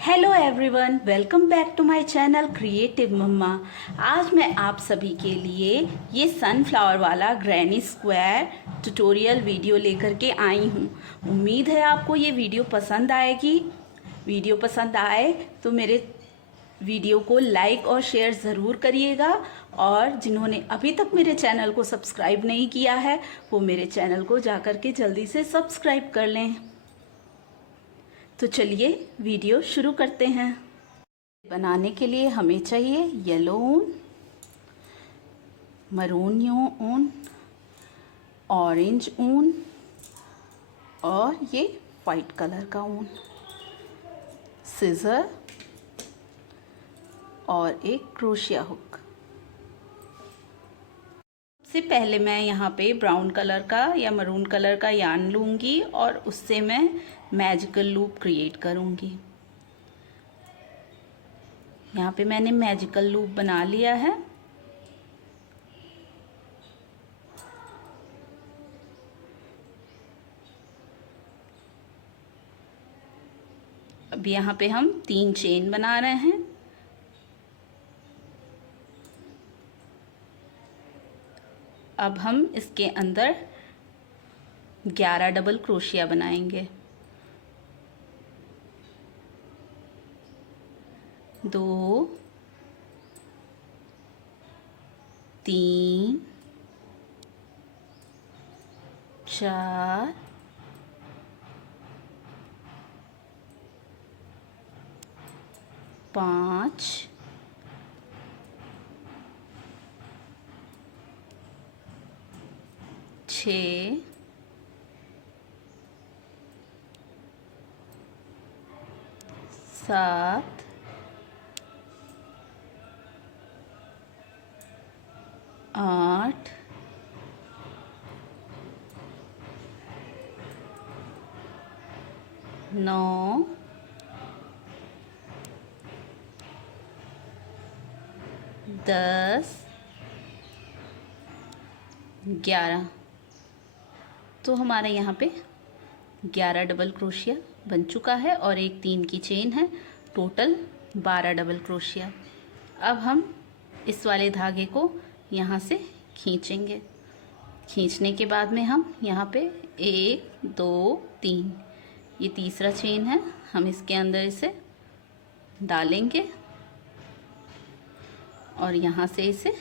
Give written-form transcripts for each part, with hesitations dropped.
Hello everyone, welcome back to my channel creative mamma. आज मैं आप सभी के लिए ये सनफ्लावर वाला ग्रैनी स्क्वायर ट्यूटोरियल वीडियो लेकर के आई हूँ। उम्मीद है आपको ये वीडियो पसंद आएगी। वीडियो पसंद आए तो मेरे वीडियो को लाइक और शेयर ज़रूर करिएगा, और जिन्होंने अभी तक मेरे चैनल को सब्सक्राइब नहीं किया है वो मेरे चैनल को जाकर के जल्दी से सब्सक्राइब कर लें। तो चलिए वीडियो शुरू करते हैं। बनाने के लिए हमें चाहिए येलो ऊन, मरून ऊन, ऑरेंज ऊन और ये वाइट कलर का ऊन, सिजर और एक क्रोशिया हुक। सबसे पहले मैं यहाँ पे ब्राउन कलर का या मरून कलर का यार्न लूँगी और उससे मैं मैजिकल लूप क्रिएट करूँगी। यहाँ पे मैंने मैजिकल लूप बना लिया है। अब यहाँ पे हम 3 चेन बना रहे हैं। अब हम इसके अंदर 11 डबल क्रोशिया बनाएंगे। 2 3 4 5 6 7 8 9 10 11। तो हमारे यहाँ पे 11 डबल क्रोशिया बन चुका है और एक 3 की चेन है। Total 12 double crochet. अब हम इस वाले धागे को यहाँ से खींचेंगे। खींचने के बाद में हम यहाँ पे 1 2 3, ये तीसरा चेन है, हम इसके अंदर इसे डालेंगे और यहाँ से इसे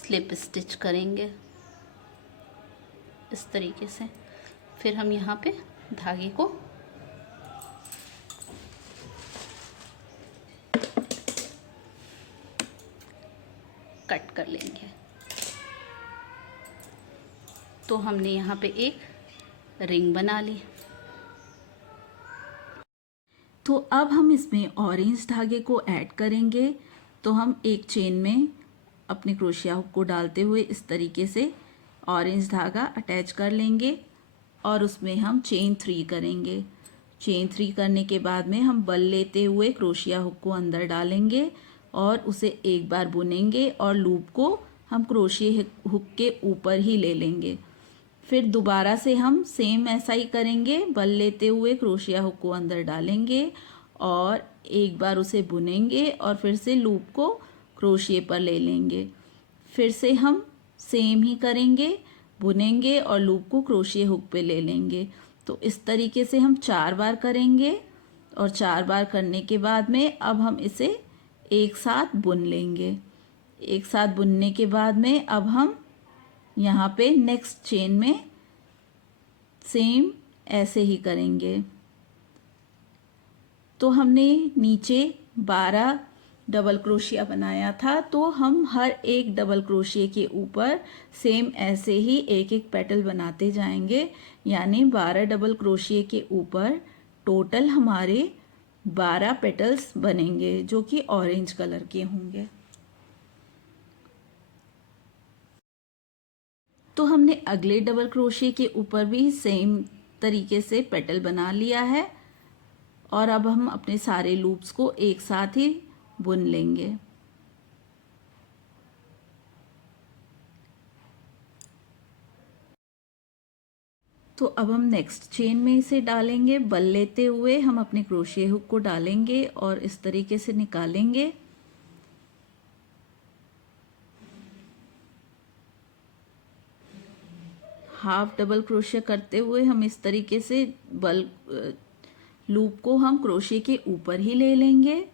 स्लिप स्टिच करेंगे इस तरीके से। फिर हम यहाँ पे धागे को कट कर लेंगे। तो हमने यहाँ पे एक रिंग बना ली। तो अब हम इसमें ऑरेंज धागे को ऐड करेंगे। तो हम एक चेन में अपने क्रोशिया हुक को डालते हुए इस तरीके से ऑरेंज धागा अटैच कर लेंगे और उसमें हम चेन 3 करेंगे। चेन 3 करने के बाद में हम बल लेते हुए क्रोशिया हुक को अंदर डालेंगे और उसे एक बार बुनेंगे और लूप को हम क्रोशिया हुक के ऊपर ही ले लेंगे। फिर दोबारा से हम सेम ऐसा ही करेंगे, बल लेते हुए क्रोशिया हुक को अंदर डालेंगे और एक बार उसे बुनेंगे और फिर से लूप को क्रोशिया पर ले लेंगे। फिर से हम सेम ही करेंगे, बुनेंगे और लूप को क्रोशिया हुक पे ले लेंगे। तो इस तरीके से हम 4 बार करेंगे और 4 बार करने के बाद में अब हम इसे एक साथ बुन लेंगे। एक साथ बुनने के बाद में अब हम यहाँ पे नेक्स्ट चेन में सेम ऐसे ही करेंगे। तो हमने नीचे 12 डबल क्रोशिया बनाया था, तो हम हर एक डबल क्रोशिया के ऊपर सेम ऐसे ही एक एक पेटल बनाते जाएंगे। यानी 12 डबल क्रोशिया के ऊपर टोटल हमारे 12 पेटल्स बनेंगे जो कि ऑरेंज कलर के होंगे। तो हमने अगले डबल क्रोशिया के ऊपर भी सेम तरीके से पेटल बना लिया है और अब हम अपने सारे लूप्स को एक साथ ही बुन लेंगे। तो अब हम नेक्स्ट चेन में इसे डालेंगे। बल लेते हुए हम अपने क्रोशिया हुक को डालेंगे और इस तरीके से निकालेंगे। हाफ डबल क्रोशिया करते हुए हम इस तरीके से बल लूप को हम क्रोशिया के ऊपर ही ले लेंगे।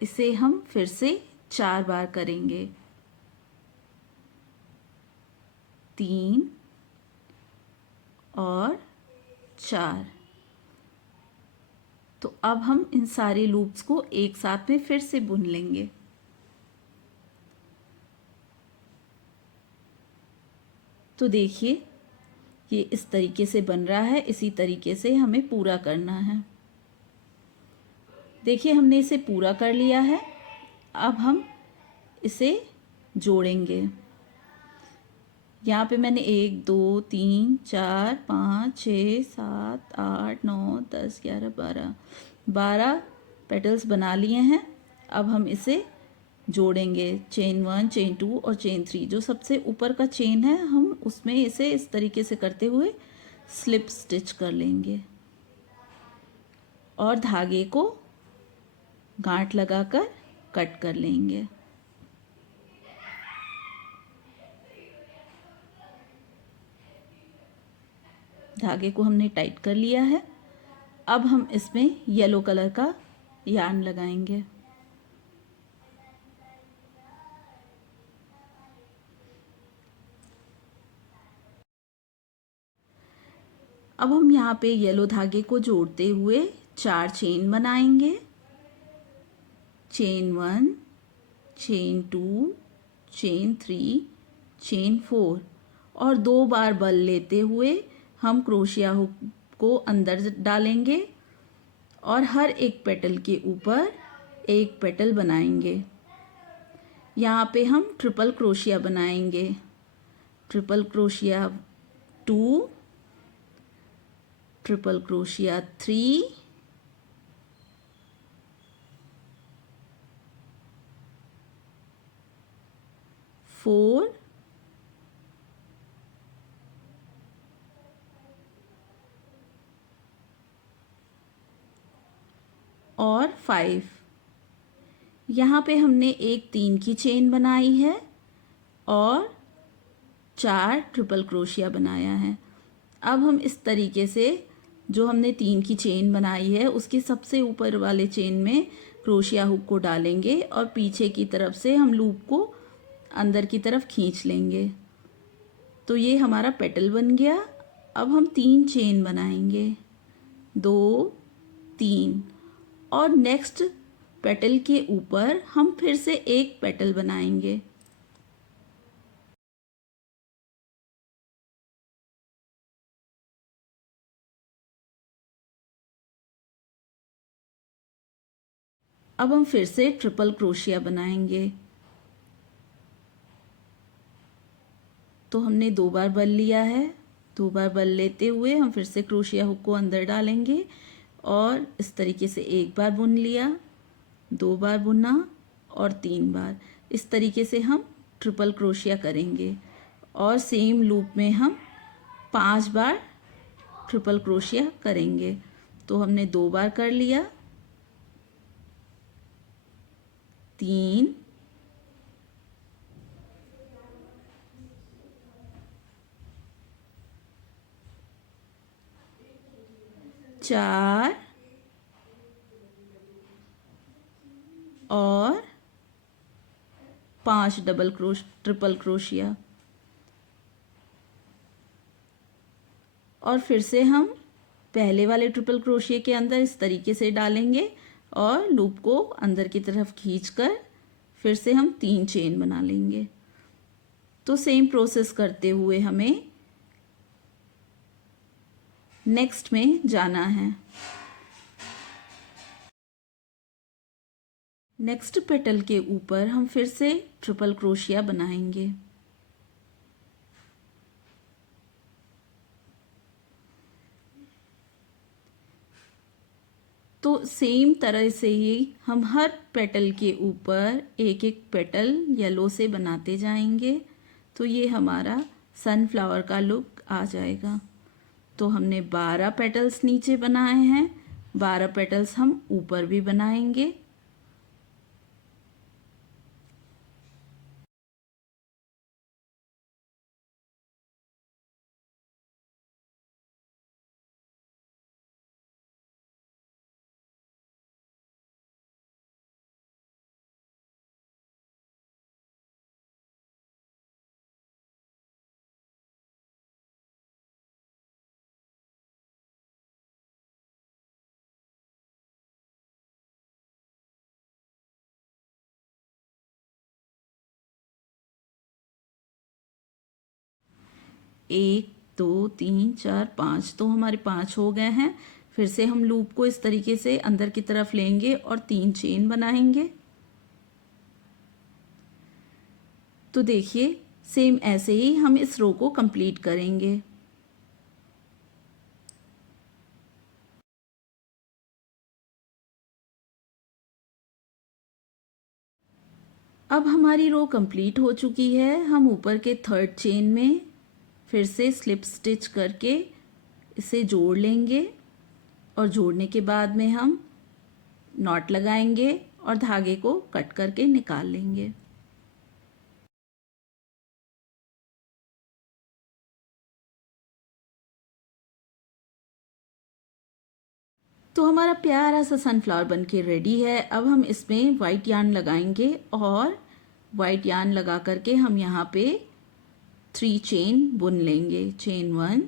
इसे हम फिर से 4 बार करेंगे। 3 और 4। तो अब हम इन सारे लूप्स को एक साथ में फिर से बुन लेंगे। तो देखिए ये इस तरीके से बन रहा है। इसी तरीके से हमें पूरा करना है। देखिए हमने इसे पूरा कर लिया है। अब हम इसे जोड़ेंगे। यहाँ पे मैंने 1 2 3 4 5 6 7 8 9 10 11 12 पेटल्स बना लिए हैं। अब हम इसे जोड़ेंगे। चेन 1 चेन 2 और चेन 3। जो सबसे ऊपर का चेन है हम उसमें इसे इस तरीके से करते हुए स्लिप स्टिच कर लेंगे और धागे को गांठ लगाकर कट कर लेंगे। धागे को हमने टाइट कर लिया है। अब हम इसमें येलो कलर का यार्न लगाएंगे। अब हम यहाँ पे येलो धागे को जोड़ते हुए 4 चेन बनाएंगे। चेन 1 चेन 2 चेन 3 चेन 4 और 2 बार बल लेते हुए हम क्रोशिया हुक को अंदर डालेंगे और हर एक पेटल के ऊपर एक पेटल बनाएंगे। यहाँ पे हम ट्रिपल क्रोशिया बनाएंगे। ट्रिपल क्रोशिया 2 ट्रिपल क्रोशिया 3 4 और 5। यहाँ पे हमने एक 3 की चेन बनाई है और 4 ट्रिपल क्रोशिया बनाया है। अब हम इस तरीके से जो हमने 3 की चेन बनाई है उसके सबसे ऊपर वाले चेन में क्रोशिया हुक को डालेंगे और पीछे की तरफ से हम लूप को अंदर की तरफ खींच लेंगे। तो ये हमारा पेटल बन गया। अब हम 3 चेन बनाएंगे 2 3 और नेक्स्ट पेटल के ऊपर हम फिर से एक पेटल बनाएंगे। अब हम फिर से ट्रिपल क्रोशिया बनाएंगे। तो हमने 2 बार बल लिया है। 2 बार बल लेते हुए हम फिर से क्रोशिया हुक को अंदर डालेंगे और इस तरीके से एक बार बुन लिया, 2 बार बुना और 3 बार। इस तरीके से हम ट्रिपल क्रोशिया करेंगे और सेम लूप में हम 5 बार ट्रिपल क्रोशिया करेंगे। तो हमने 2 बार कर लिया, 3 4 और 5 ट्रिपल क्रोशिया और फिर से हम पहले वाले ट्रिपल क्रोशिया के अंदर इस तरीके से डालेंगे और लूप को अंदर की तरफ खींचकर फिर से हम 3 चेन बना लेंगे। तो सेम प्रोसेस करते हुए हमें नेक्स्ट में जाना है। नेक्स्ट पेटल के ऊपर हम फिर से ट्रिपल क्रोशिया बनाएंगे। तो सेम तरह से ही हम हर पेटल के ऊपर एक एक पेटल येलो से बनाते जाएंगे। तो ये हमारा सनफ्लावर का लुक आ जाएगा। तो हमने 12 पेटल्स नीचे बनाए हैं, 12 पेटल्स हम ऊपर भी बनाएंगे। एक, दो, तीन, चार, पाँच, तो हमारे 5 हो गए हैं। फिर से हम लूप को इस तरीके से अंदर की तरफ लेंगे और 3 चेन बनाएंगे। तो देखिए सेम ऐसे ही हम इस रो को कंप्लीट करेंगे। अब हमारी रो कंप्लीट हो चुकी है। हम ऊपर के 3rd चेन में फिर से स्लिप स्टिच करके इसे जोड़ लेंगे और जोड़ने के बाद में हम नॉट लगाएंगे और धागे को कट करके निकाल लेंगे। तो हमारा प्यारा सा सनफ्लावर बनके रेडी है। अब हम इसमें वाइट यार्न लगाएंगे और वाइट यार्न लगा करके हम यहाँ पे 3 चेन बुन लेंगे। चेन 1,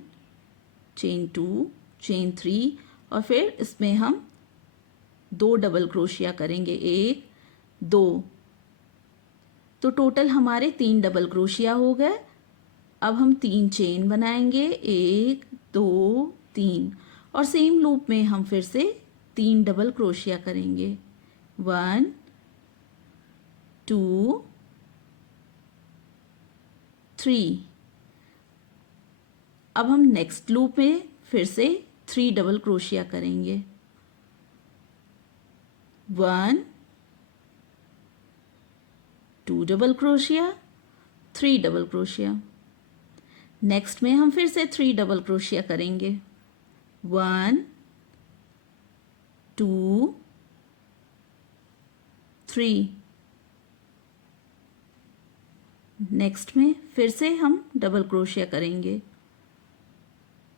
चेन 2, चेन 3 और फिर इसमें हम 2 डबल क्रोशिया करेंगे, 1, 2। तो टोटल हमारे 3 डबल क्रोशिया हो गए। अब हम 3 चेन बनाएंगे, 1, 2, 3 और सेम लूप में हम फिर से 3 डबल क्रोशिया करेंगे, 1, 2, 3। अब हम नेक्स्ट लूप में फिर से 3 डबल क्रोशिया करेंगे, 1, 2 double crochet, 3 double crochet. Next में हम फिर से 3 डबल क्रोशिया करेंगे, 1, 2, 3। नेक्स्ट में फिर से हम डबल क्रोशिया करेंगे,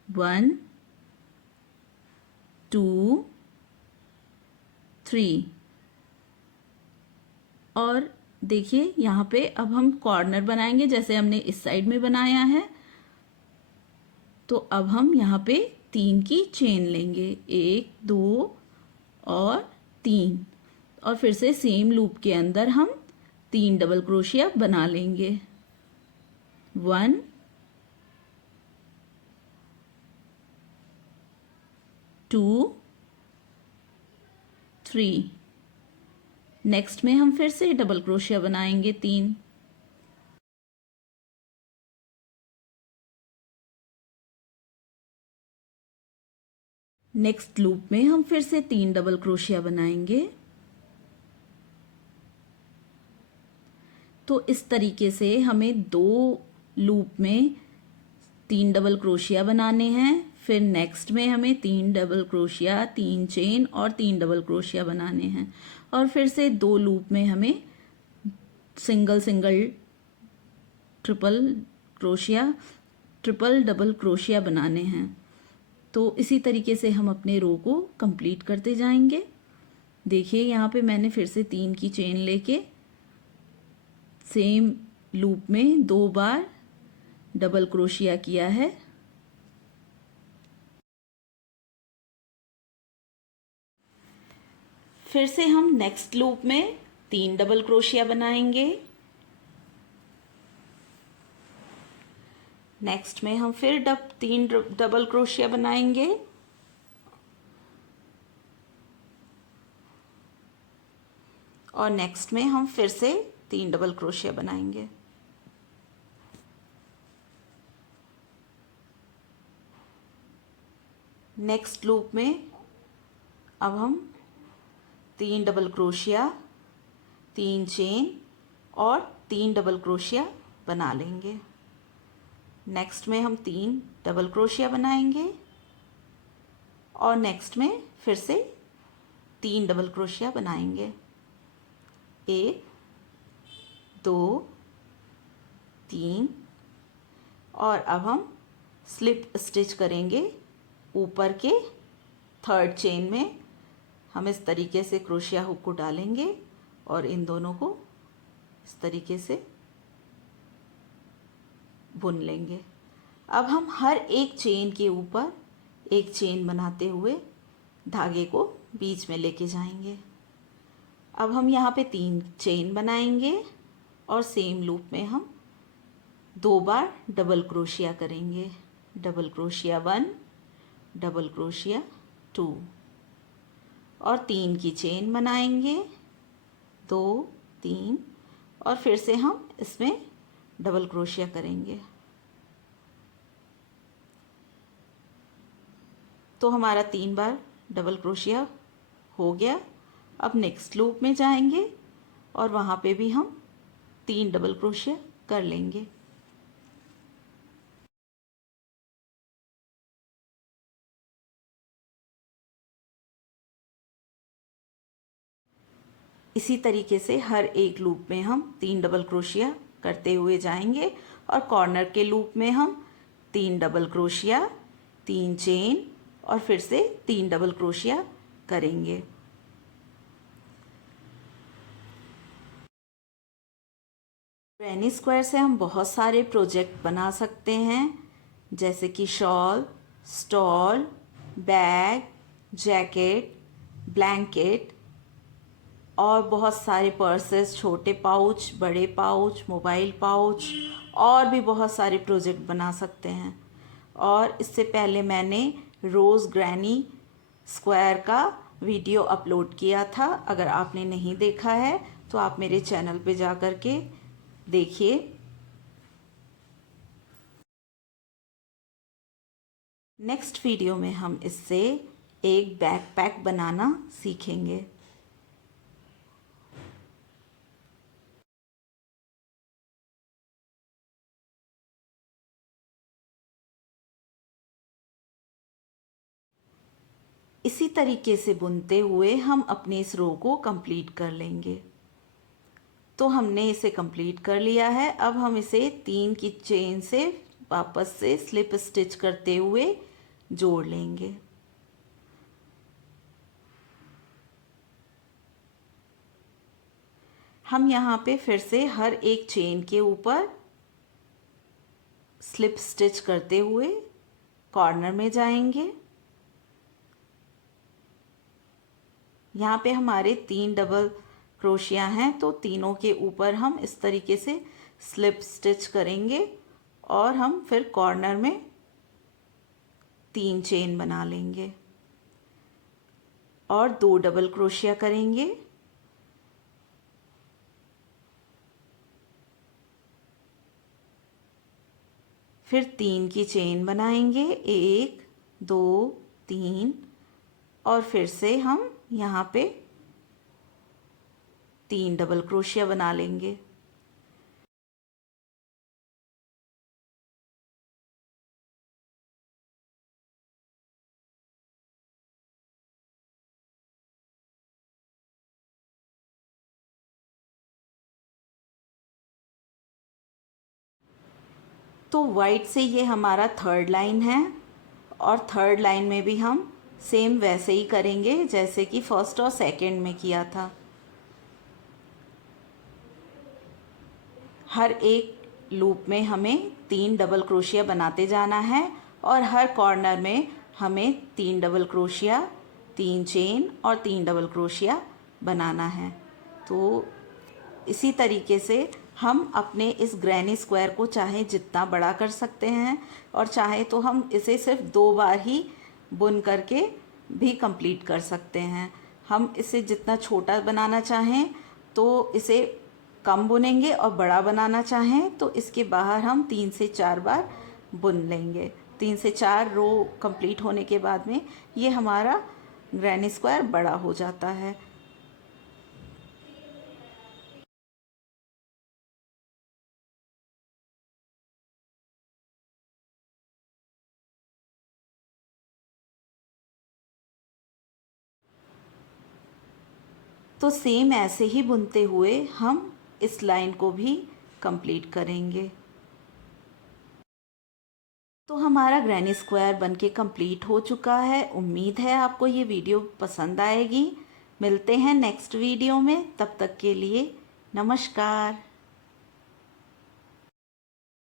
1, 2, 3। और देखिए यहाँ पे अब हम कॉर्नर बनाएंगे जैसे हमने इस साइड में बनाया है। तो अब हम यहाँ पे 3 की चेन लेंगे, 1, 2 और 3 और फिर से सेम लूप के अंदर हम 3 डबल क्रोशिया बना लेंगे, 1, 2, 3। नेक्स्ट में हम फिर से डबल क्रोशिया बनाएंगे 3, नेक्स्ट लूप में हम फिर से 3 डबल क्रोशिया बनाएंगे। तो इस तरीके से हमें 2 लूप में 3 डबल क्रोशिया बनाने हैं। फिर नेक्स्ट में हमें 3 डबल क्रोशिया, 3 चेन और 3 डबल क्रोशिया बनाने हैं और फिर से 2 लूप में हमें single single triple crochet, triple double crochet बनाने हैं। तो इसी तरीके से हम अपने रो को कंप्लीट करते जाएंगे। देखिए यहाँ पे मैंने फिर से 3 की चेन लेके सेम लूप में 2 बार डबल क्रोशिया किया है। फिर से हम नेक्स्ट लूप में 3 डबल क्रोशिया बनाएंगे। नेक्स्ट में हम फिर 3 डबल क्रोशिया बनाएंगे और नेक्स्ट में हम फिर से 3 डबल क्रोशिया बनाएंगे। नेक्स्ट लूप में अब हम 3 डबल क्रोशिया, 3 चेन और 3 डबल क्रोशिया बना लेंगे, नेक्स्ट में हम 3 डबल क्रोशिया बनाएंगे और नेक्स्ट में फिर से 3 डबल क्रोशिया बनाएंगे। 1 2 3 और अब हम स्लिप स्टिच करेंगे ऊपर के थर्ड चेन में। हम इस तरीके से क्रोशिया हुक को डालेंगे और इन दोनों को इस तरीके से बुन लेंगे। अब हम हर एक चेन के ऊपर एक चेन बनाते हुए धागे को बीच में लेके जाएंगे। अब हम यहाँ पे 3 चेन बनाएंगे और सेम लूप में हम 2 बार डबल क्रोशिया करेंगे। डबल क्रोशिया 1, डबल क्रोशिया 2 और 3 की चेन बनाएंगे, 2 3 और फिर से हम इसमें डबल क्रोशिया करेंगे। तो हमारा 3 बार डबल क्रोशिया हो गया। अब नेक्स्ट लूप में जाएंगे और वहाँ पे भी हम 3 डबल क्रोशिया कर लेंगे। इसी तरीके से हर एक लूप में हम 3 डबल क्रोशिया करते हुए जाएंगे और कॉर्नर के लूप में हम 3 डबल क्रोशिया, 3 चेन और फिर से 3 डबल क्रोशिया करेंगे। ग्रैनी स्क्वायर से हम बहुत सारे प्रोजेक्ट बना सकते हैं, जैसे कि shawl, stall, bag, jacket, blanket और बहुत सारे पर्सेस, छोटे पाउच, बड़े पाउच, मोबाइल पाउच और भी बहुत सारे प्रोजेक्ट बना सकते हैं। और इससे पहले मैंने रोज़ ग्रैनी स्क्वायर का वीडियो अपलोड किया था। अगर आपने नहीं देखा है तो आप मेरे चैनल पे जा कर के देखिए। नेक्स्ट वीडियो में हम इससे एक बैकपैक बनाना सीखेंगे। इसी तरीके से बुनते हुए हम अपने इस रो को कंप्लीट कर लेंगे। तो हमने इसे कंप्लीट कर लिया है। अब हम इसे 3 की चेन से वापस से स्लिप स्टिच करते हुए जोड़ लेंगे। हम यहाँ पे फिर से हर एक चेन के ऊपर स्लिप स्टिच करते हुए कॉर्नर में जाएंगे। यहाँ पे हमारे 3 डबल क्रोशिया हैं, तो तीनों के ऊपर हम इस तरीके से स्लिप स्टिच करेंगे और हम फिर कॉर्नर में 3 चेन बना लेंगे और 2 डबल क्रोशिया करेंगे। फिर 3 की चेन बनाएंगे, 1 2 3 और फिर से हम यहाँ पे 3 डबल क्रोशिया बना लेंगे। तो वाइट से ये हमारा थर्ड लाइन है और थर्ड लाइन में भी हम सेम वैसे ही करेंगे जैसे कि फर्स्ट और सेकंड में किया था। हर एक लूप में हमें 3 डबल क्रोशिया बनाते जाना है और हर कॉर्नर में हमें 3 डबल क्रोशिया, 3 चेन और 3 डबल क्रोशिया बनाना है। तो इसी तरीके से हम अपने इस ग्रैनी स्क्वायर को चाहे जितना बड़ा कर सकते हैं और चाहे तो हम इसे सिर्फ 2 बार ही बुन करके भी कंप्लीट कर सकते हैं। हम इसे जितना छोटा बनाना चाहें तो इसे कम बुनेंगे और बड़ा बनाना चाहें तो इसके बाहर हम 3 से 4 बार बुन लेंगे। 3 से 4 रो कंप्लीट होने के बाद में ये हमारा ग्रैनी स्क्वायर बड़ा हो जाता है। तो सेम ऐसे ही बुनते हुए हम इस लाइन को भी कंप्लीट करेंगे। तो हमारा ग्रैनी स्क्वायर बनके कंप्लीट हो चुका है। उम्मीद है आपको ये वीडियो पसंद आएगी। मिलते हैं नेक्स्ट वीडियो में, तब तक के लिए नमस्कार।